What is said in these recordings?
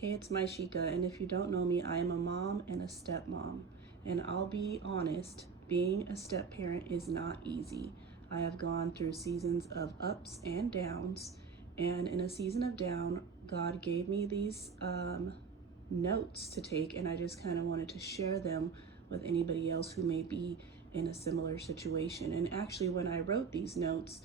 Hey, it's Maishika, and if you don't know me, I am a mom and a stepmom. And I'll be honest, being a step parent is not easy. I have gone through seasons of ups and downs, and in a season of down, God gave me these notes to take, and I just kind of wanted to share them with anybody else who may be in a similar situation. And actually, when I wrote these notes,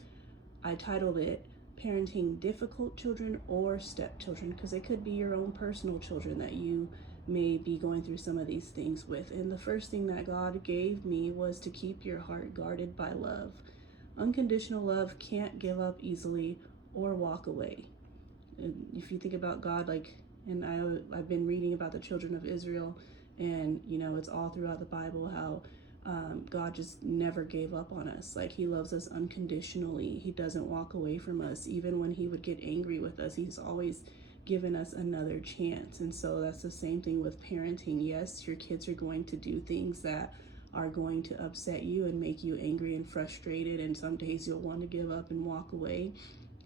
I titled it Parenting Difficult Children or Stepchildren, because it could be your own personal children that you may be going through some of these things with. And the first thing that God gave me was to keep your heart guarded by love. Unconditional love can't give up easily or walk away. And if you think about God, I've been reading about the children of Israel, and it's all throughout the Bible how God just never gave up on us. Like, he loves us unconditionally. He doesn't walk away from us. Even when he would get angry with us, he's always given us another chance. And so that's the same thing with parenting. Yes, your kids are going to do things that are going to upset you and make you angry and frustrated, and some days you'll want to give up and walk away,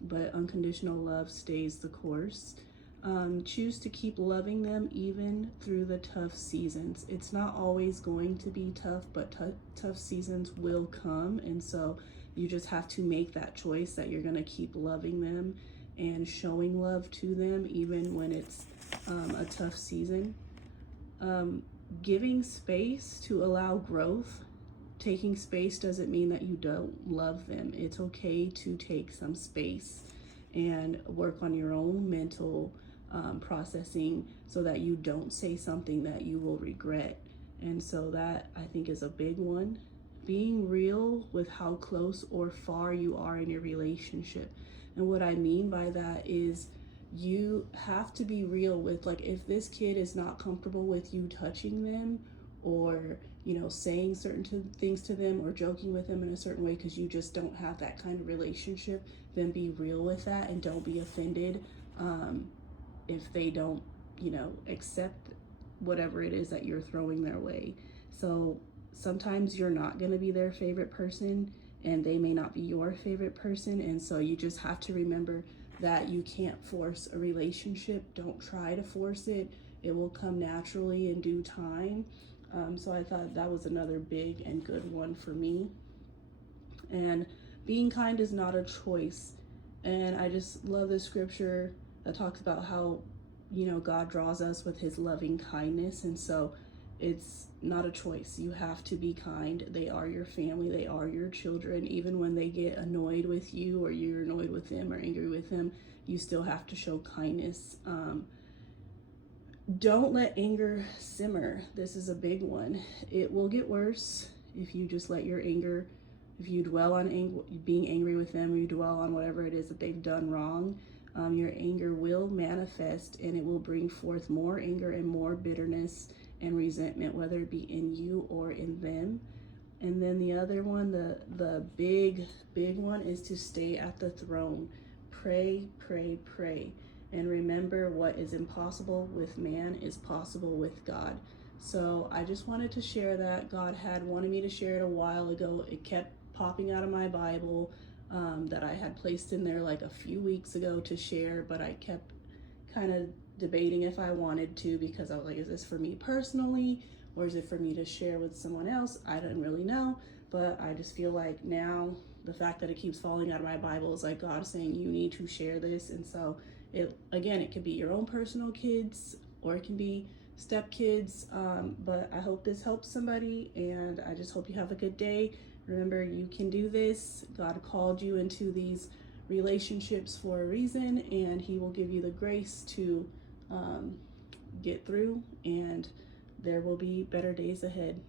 but unconditional love stays the course. Choose to keep loving them even through the tough seasons. It's not always going to be tough, but tough seasons will come. And so you just have to make that choice that you're going to keep loving them and showing love to them, even when it's a tough season. Giving space to allow growth. Taking space doesn't mean that you don't love them. It's okay to take some space and work on your own mental processing so that you don't say something that you will regret. And so that, I think, is a big one. Being real with how close or far you are in your relationship. And what I mean by that is you have to be real with, like, if this kid is not comfortable with you touching them, or saying certain things to them, or joking with them in a certain way because you just don't have that kind of relationship, then be real with that and don't be offended if they don't accept whatever it is that you're throwing their way. So sometimes you're not going to be their favorite person, and they may not be your favorite person, and so you just have to remember that you can't force a relationship. Don't try to force it. It will come naturally in due time. So I thought that was another big and good one for me. And being kind is not a choice. And I just love this scripture that talks about how, God draws us with his loving kindness. And so it's not a choice. You have to be kind. They are your family. They are your children. Even when they get annoyed with you, or you're annoyed with them or angry with them, you still have to show kindness. Don't let anger simmer. This is a big one. It will get worse if you just let your anger, if you dwell on being angry with them, or you dwell on whatever it is that they've done wrong. Your anger will manifest, and it will bring forth more anger and more bitterness and resentment, whether it be in you or in them. And then the other one, the big one, is to stay at the throne. Pray, pray, pray. And remember, what is impossible with man is possible with God. So I just wanted to share that. God had wanted me to share it a while ago. It kept popping out of my Bible that I had placed in there like a few weeks ago to share, but I kept kind of debating if I wanted to, because I was like, is this for me personally, or is it for me to share with someone else? I don't really know, but I just feel like now the fact that it keeps falling out of my Bible is like God saying you need to share this. And so it could be your own personal kids, or it can be stepkids, but I hope this helps somebody, and I just hope you have a good day. Remember, you can do this. God called you into these relationships for a reason, and he will give you the grace to get through, and there will be better days ahead.